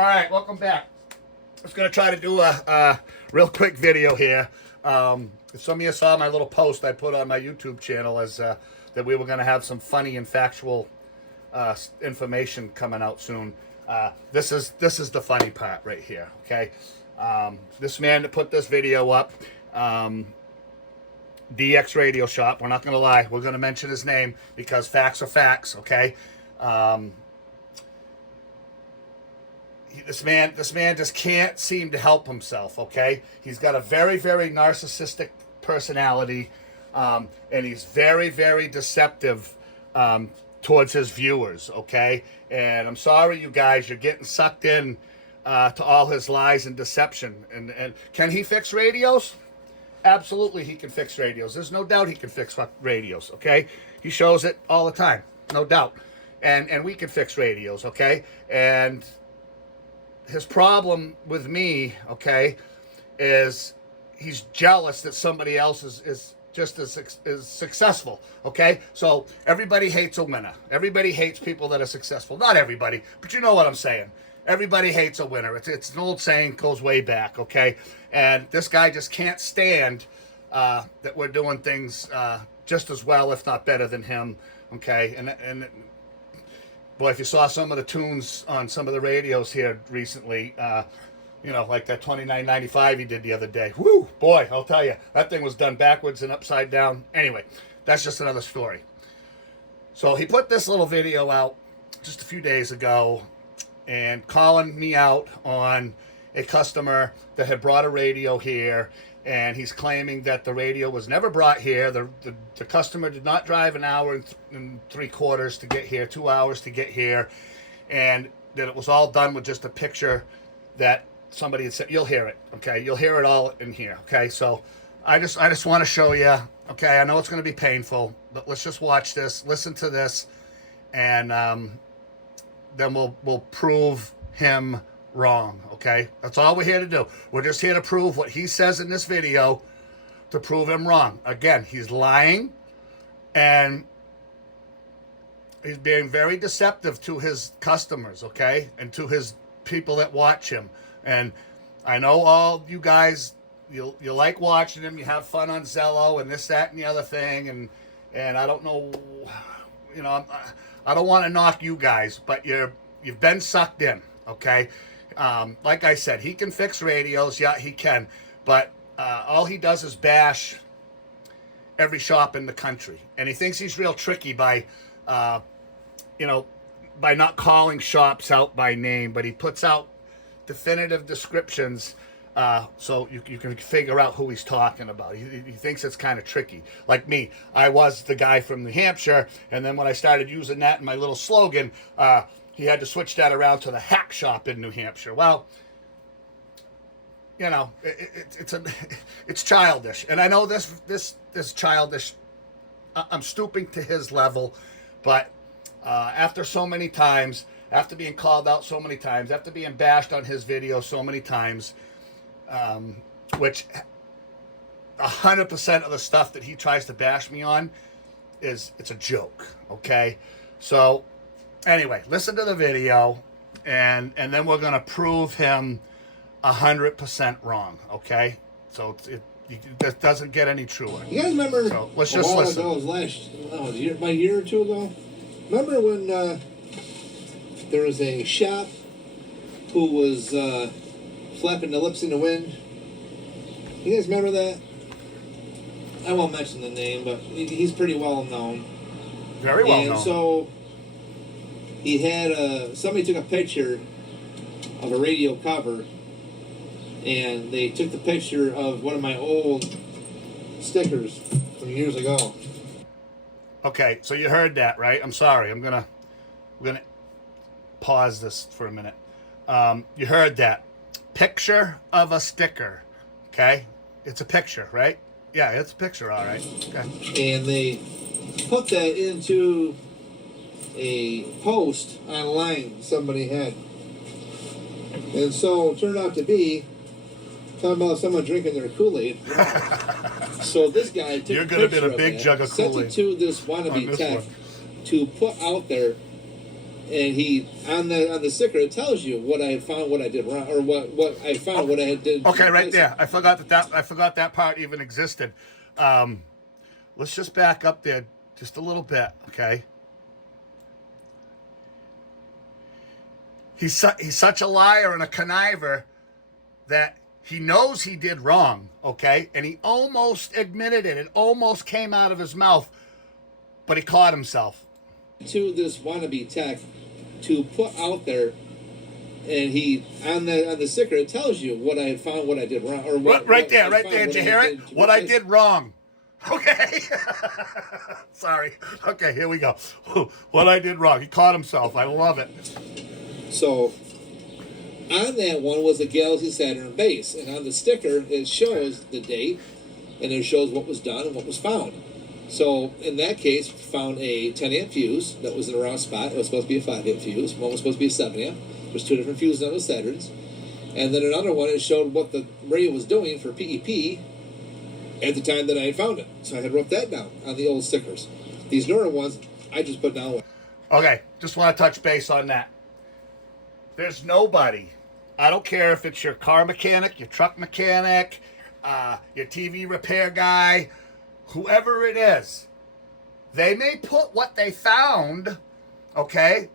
All right, welcome back. I was going to try to do a real quick video here. Some of you saw my little post I put on my YouTube channel as that we were going to have some funny and factual information coming out soon. This is the funny part right here. Okay, this man that put this video up, DX Radio Shop. We're not going to lie. We're going to mention his name because facts are facts. Okay. This man just can't seem to help himself, okay? He's got a very, very narcissistic personality, and he's very, very deceptive towards his viewers, okay? And I'm sorry, you guys, you're getting sucked in to all his lies and deception. And can he fix radios? Absolutely, he can fix radios. There's no doubt he can fix radios, okay? He shows it all the time, no doubt. And we can fix radios, okay? And his problem with me, okay, is he's jealous that somebody else is just as successful, okay? So everybody hates a winner. Everybody hates people that are successful. Not everybody, but you know what I'm saying. Everybody hates a winner. It's an old saying, goes way back, okay? And this guy just can't stand that we're doing things just as well, if not better than him, okay? And boy, if you saw some of the tunes on some of the radios here recently, you know, like that 2995 he did the other day. Woo, boy, I'll tell you, that thing was done backwards and upside down. Anyway, that's just another story. So he put this little video out just a few days ago and calling me out on a customer that had brought a radio here, and he's claiming that the radio was never brought here. The customer did not drive an hour and 3/4 to get here, 2 hours to get here, and that it was all done with just a picture that somebody had said. You'll hear it, okay? You'll hear it all in here, okay? So I just want to show you, okay? I know it's going to be painful, but let's just watch this, listen to this, and then we'll prove him wrong, okay? That's all we're here to do. We're just here to prove what he says in this video, to prove him wrong. Again, he's lying, and he's being very deceptive to his customers, okay? And to his people that watch him. And I know all you guys, you like watching him, you have fun on Zello and this, that, and the other thing, and I don't know, you know, I don't want to knock you guys, but you've been sucked in, okay? Like I said, he can fix radios. Yeah, he can. But all he does is bash every shop in the country. And he thinks he's real tricky by, you know, by not calling shops out by name. But he puts out definitive descriptions so you can figure out who he's talking about. He thinks it's kind of tricky. Like me, I was the guy from New Hampshire. And then when I started using that in my little slogan, he had to switch that around to the hack shop in New Hampshire. Well, you know, it's childish, and I know this childish. I'm stooping to his level, but after so many times, after being called out so many times, after being bashed on his video so many times, which 100% of the stuff that he tries to bash me on it's a joke. Okay, so. Anyway, listen to the video, and then we're going to prove him 100% wrong, okay? So it doesn't get any truer. You guys remember so let's just listen. Ago, it was about a year or two ago? Remember when there was a shop who was flapping the lips in the wind? You guys remember that? I won't mention the name, but he's pretty well known. Very well known. And so he had somebody took a picture of a radio cover, and they took the picture of one of my old stickers from years ago. Okay, so you heard that, right? I'm sorry. We're gonna pause this for a minute. You heard that picture of a sticker. Okay, it's a picture, right? Yeah, it's a picture, all right. Okay. And they put that into a post online somebody had. And so it turned out to be talking about someone drinking their Kool-Aid. So this guy took You're going to be a big jug of sent Kool-Aid. it to this wannabe tech to put out there and he on the sticker it tells you what I had found, what I did wrong, or what I found, what I had did. Okay, right there. I forgot that part even existed. Let's just back up there just a little bit, okay? He's such a liar and a conniver that he knows he did wrong, okay? And he almost admitted it. It almost came out of his mouth, but he caught himself. To this wannabe tech to put out there, and he on the sticker it tells you what I had found, what I did wrong, or what Right what there. I found, Did you I hear it? did What I replace it. did wrong. Okay. Sorry. Okay, here we go. What I did wrong. He caught himself. I love it. So on that one was a Galaxy Saturn base, and on the sticker it shows the date, and it shows what was done and what was found. So in that case, found a 10 amp fuse that was in the wrong spot. It was supposed to be a 5 amp fuse. One was supposed to be a 7 amp. There's two different fuses on the Saturns. And then another one, it showed what the radio was doing for PEP at the time that I had found it. So I had wrote that down on the old stickers. These newer ones, I just put down. Okay, just want to touch base on that. There's nobody, I don't care if it's your car mechanic, your truck mechanic, your TV repair guy, whoever it is, they may put what they found, okay,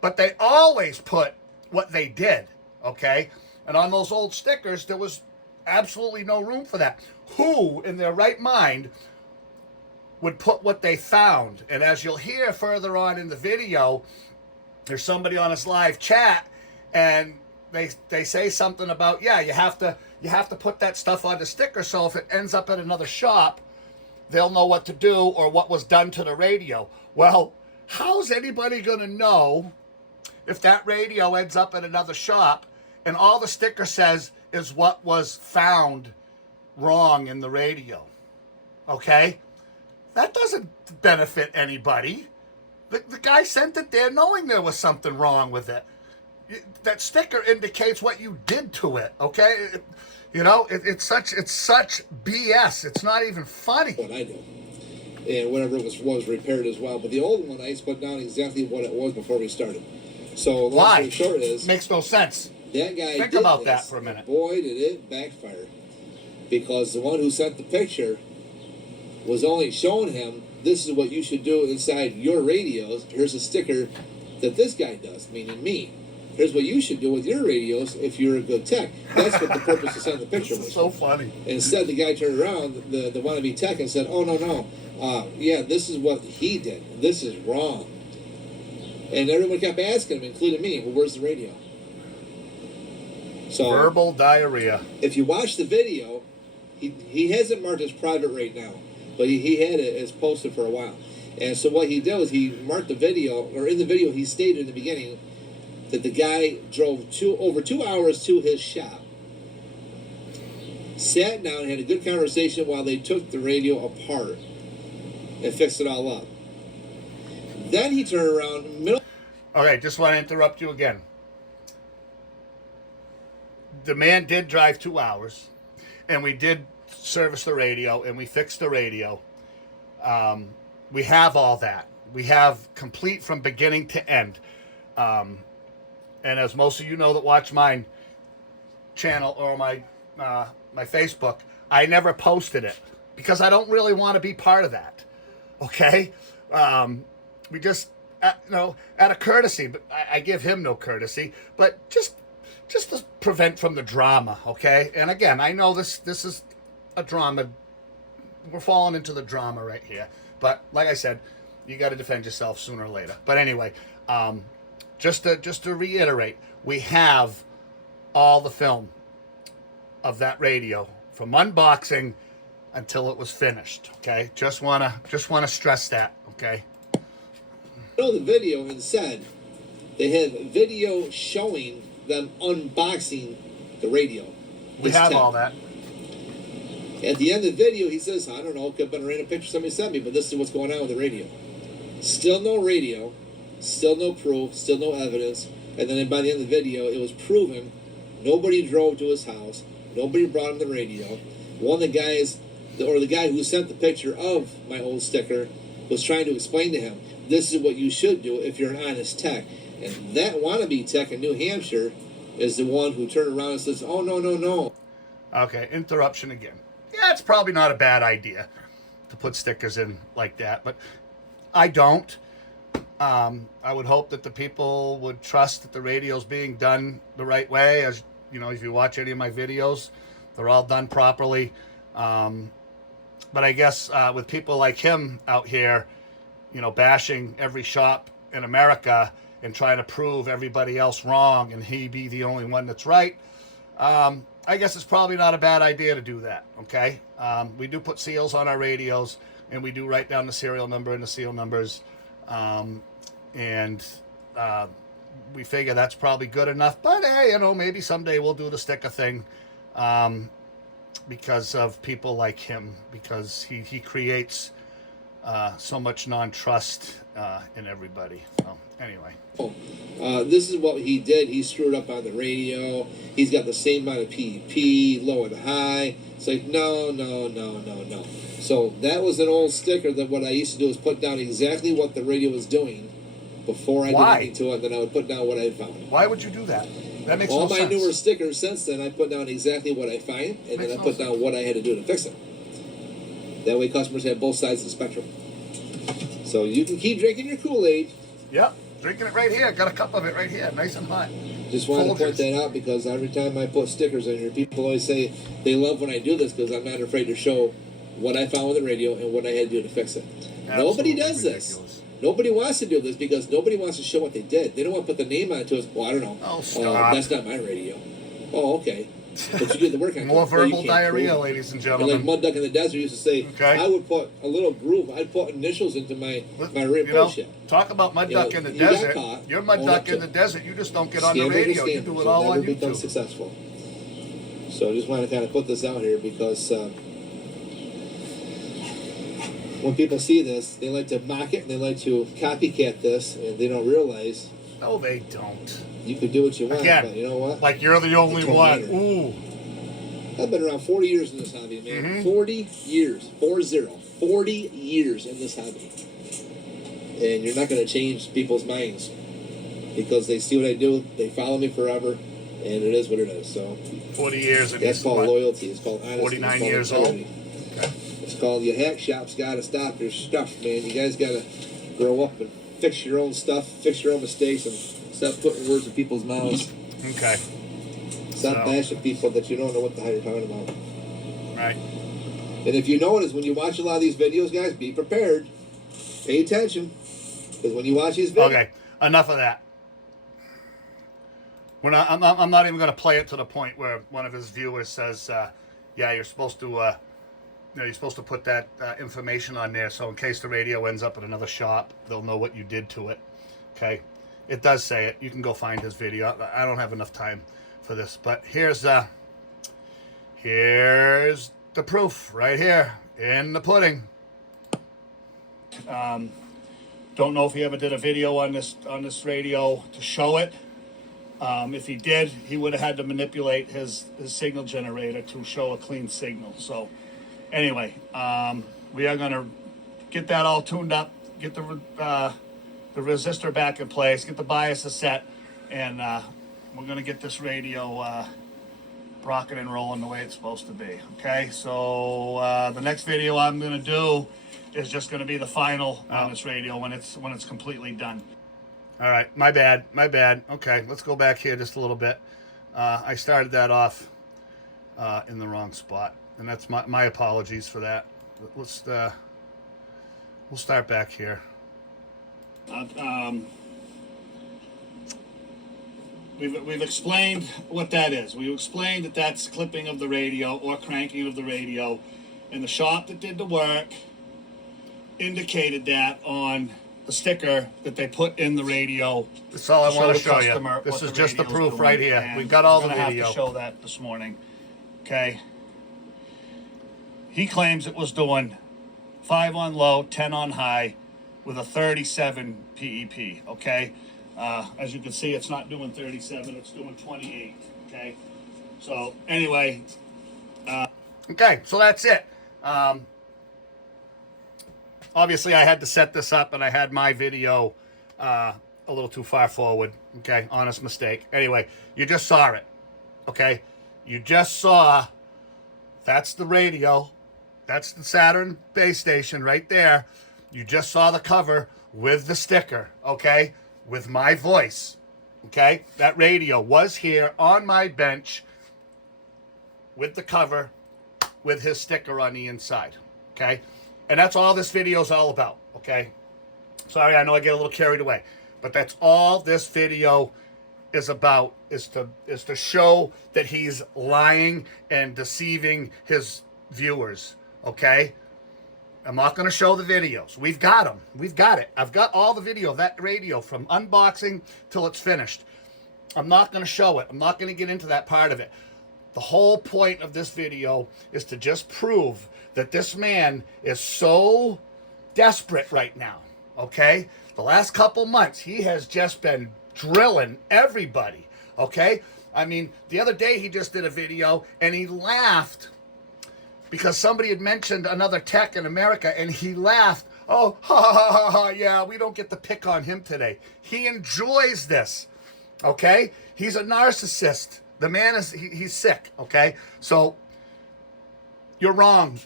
but they always put what they did, okay? And on those old stickers, there was absolutely no room for that. Who, in their right mind, would put what they found? And as you'll hear further on in the video, there's somebody on his live chat, and they say something about, yeah, you have to put that stuff on the sticker, so if it ends up at another shop, they'll know what to do or what was done to the radio. Well, how's anybody going to know if that radio ends up at another shop and all the sticker says is what was found wrong in the radio? Okay? That doesn't benefit anybody. The guy sent it there knowing there was something wrong with it. That sticker indicates what you did to it, okay? It's such BS. It's not even funny. What I do. And whatever it was repaired as well. But the old one, I just put down exactly what it was before we started. So long Why? story short is, Makes no sense. that guy Think did about this, that for a minute. and boy, did it backfire. Because the one who sent the picture was only showing him, this is what you should do inside your radios. Here's a sticker that this guy does, meaning me. Here's what you should do with your radios if you're a good tech. That's what the purpose of sending the picture was. So funny. Instead, the guy turned around, the wannabe tech, and said, oh, no. Yeah, this is what he did. This is wrong. And everyone kept asking him, including me, well, where's the radio? So Verbal diarrhea. if you watch the video, he hasn't marked as private right now, but he had it as posted for a while. And so what he did was he marked the video, or in the video he stated in the beginning that the guy drove over 2 hours to his shop, sat down and had a good conversation while they took the radio apart and fixed it all up. Then he turned around, Okay, just want to interrupt you again. The man did drive 2 hours, and we did service the radio, and we fixed the radio. We have all that. We have complete from beginning to end. And as most of you know that watch my channel or my Facebook, I never posted it because I don't really want to be part of that. Okay? We just, out of courtesy, but I give him no courtesy, but just to prevent from the drama, okay? And again, I know this is a drama. We're falling into the drama right here. But like I said, you got to defend yourself sooner or later. But anyway, just to reiterate, we have all the film of that radio from unboxing until it was finished. Okay, just wanna stress that. Okay. the video and said they had video showing them unboxing the radio. We have all that. At the end of the video, he says, I don't know, it could have been a random picture somebody sent me, but this is what's going on with the radio. Still no radio, still no proof, still no evidence. And then by the end of the video, it was proven nobody drove to his house, nobody brought him the radio. One of the guys, or the guy who sent the picture of my old sticker, was trying to explain to him, this is what you should do if you're an honest tech. And that wannabe tech in New Hampshire is the one who turned around and says, "Oh, no, no, no." Okay, interruption again. Yeah, it's probably not a bad idea to put stickers in like that, but I don't. I would hope that the people would trust that the radio's being done the right way. As you know, if you watch any of my videos, they're all done properly. But I guess with people like him out here, you know, bashing every shop in America and trying to prove everybody else wrong and he be the only one that's right, I guess it's probably not a bad idea to do that, okay? We do put seals on our radios, and we do write down the serial number and the seal numbers, and we figure that's probably good enough. But, hey, you know, maybe someday we'll do the sticker thing because of people like him, because he creates so much non-trust in everybody. So, anyway. This is what he did. He screwed up on the radio. He's got the same amount of PEP, low and high. It's like, no, no, no, no, no. So that was an old sticker that what I used to do is put down exactly what the radio was doing before I did anything to it. Then I would put down what I found. Why would you do that? That makes all no my sense. newer stickers since then, I put down exactly what I find, and then I put down what I had to do to fix it. That way customers have both sides of the spectrum. So you can keep drinking your Kool-Aid. Yep. Drinking it right here. Got a cup of it right here, nice and hot. Just wanted to point that out because every time I put stickers in here, people always say they love when I do this because I'm not afraid to show what I found with the radio and what I had to do to fix it. Absolutely Nobody does ridiculous. this. Nobody wants to do this because nobody wants to show what they did. They don't want to put the name on it to us. Well, I don't know. Oh, stop. That's not my radio. Oh, okay. But you did the work on it. More verbal you diarrhea, ladies and And gentlemen. like Mud Duck in the Desert used to say, Okay. I would put a little groove. I'd put initials into my bullshit. Talk about Mud Duck in the you got desert. caught, You're Mud own Duck up to in the it. desert. You just don't get on the Scandal to radio. You scandal. do it So all never on become YouTube. successful. So I just want to kind of put this out here because when people see this, they like to mock it and they like to copycat this, and they don't realize No, they don't. you can do what you want. Again, but you know what? like you're the only It don't one. matter. Ooh. I've been around 40 years in this hobby, man. Mm-hmm. 40 years. 40 years in this hobby. And you're not going to change people's minds because they see what I do, they follow me forever, and it is what it is. So 40 years. And that's he's called what? loyalty. It's called honesty. 49 it's called years integrity. old. It's called your hack shop's got to stop your stuff, man. You guys got to grow up and fix your own stuff, fix your own mistakes, and stop putting words in people's mouths. Okay. Stop bashing people that you don't know what the hell you're talking about. Right. And if you notice, when you watch a lot of these videos, guys, be prepared. Pay attention. Because when you watch these videos... Okay. Enough of that. I'm not even going to play it to the point where one of his viewers says, yeah, you're supposed to... you're supposed to put that information on there so in case the radio ends up at another shop, they'll know what you did to it. Okay? It does say it. You can go find his video. I don't have enough time for this, but here's the proof right here in the pudding. Don't know if he ever did a video on this radio to show it. If he did, he would have had to manipulate his signal generator to show a clean signal. So anyway, we are going to get that all tuned up, get the resistor back in place, get the biases set, and we're going to get this radio rocking and rolling the way it's supposed to be. Okay, so the next video I'm going to do is just going to be the final on this radio when it's completely done. All right, my bad. Okay, let's go back here just a little bit. I started that off in the wrong spot, and that's my apologies for that. Let's we'll start back here. We've explained what that is. We've explained that that's clipping of the radio or cranking of the radio, and the shop that did the work indicated that on the sticker that they put in the radio. That's all I want to show you. This is just the proof right here. We've got all the video. I'm going to have to show that this morning. Okay. He claims it was doing 5 on low, 10 on high, with a 37 PEP. Okay. As you can see, it's not doing 37, it's doing 28, okay? So, anyway. Okay, so that's it. Obviously, I had to set this up, and I had my video a little too far forward. Okay, honest mistake. Anyway, you just saw it. Okay, you just saw. That's the radio. That's the Saturn base station right there. You just saw the cover with the sticker. Okay, with my voice. Okay, that radio was here on my bench with the cover, with his sticker on the inside. Okay, and that's all this video is all about. Okay, sorry, I know I get a little carried away, but that's all this video is about, is to show that he's lying and deceiving his viewers. Okay, I'm not going to show the videos. We've got them. We've got it. I've got all the video of that radio from unboxing till it's finished. I'm not going to show it. I'm not going to get into that part of it. The whole point of this video is to just prove that this man is so desperate right now. Okay, the last couple months he has just been drilling everybody. Okay, I mean, the other day he just did a video and he laughed because somebody had mentioned another tech in America, and he laughed. Oh, ha ha ha ha, yeah, we don't get to pick on him today. He enjoys this. Okay, he's a narcissist. The man is, he's sick. Okay, so you're wrong,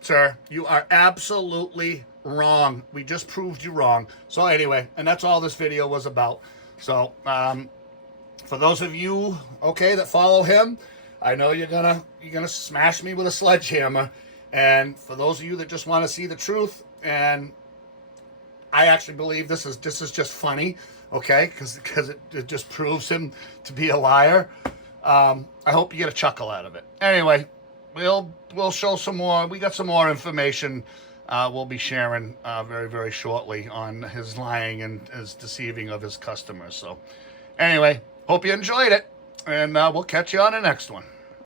sir. You are absolutely wrong. We just proved you wrong. So anyway, and that's all this video was about. So for those of you, okay, that follow him, I know you're gonna smash me with a sledgehammer. And for those of you that just want to see the truth, and I actually believe this is just funny, okay, because it just proves him to be a liar. I hope you get a chuckle out of it. Anyway, we'll show some more. We got some more information we'll be sharing very, very shortly on his lying and his deceiving of his customers. So anyway, hope you enjoyed it, and we'll catch you on the next one.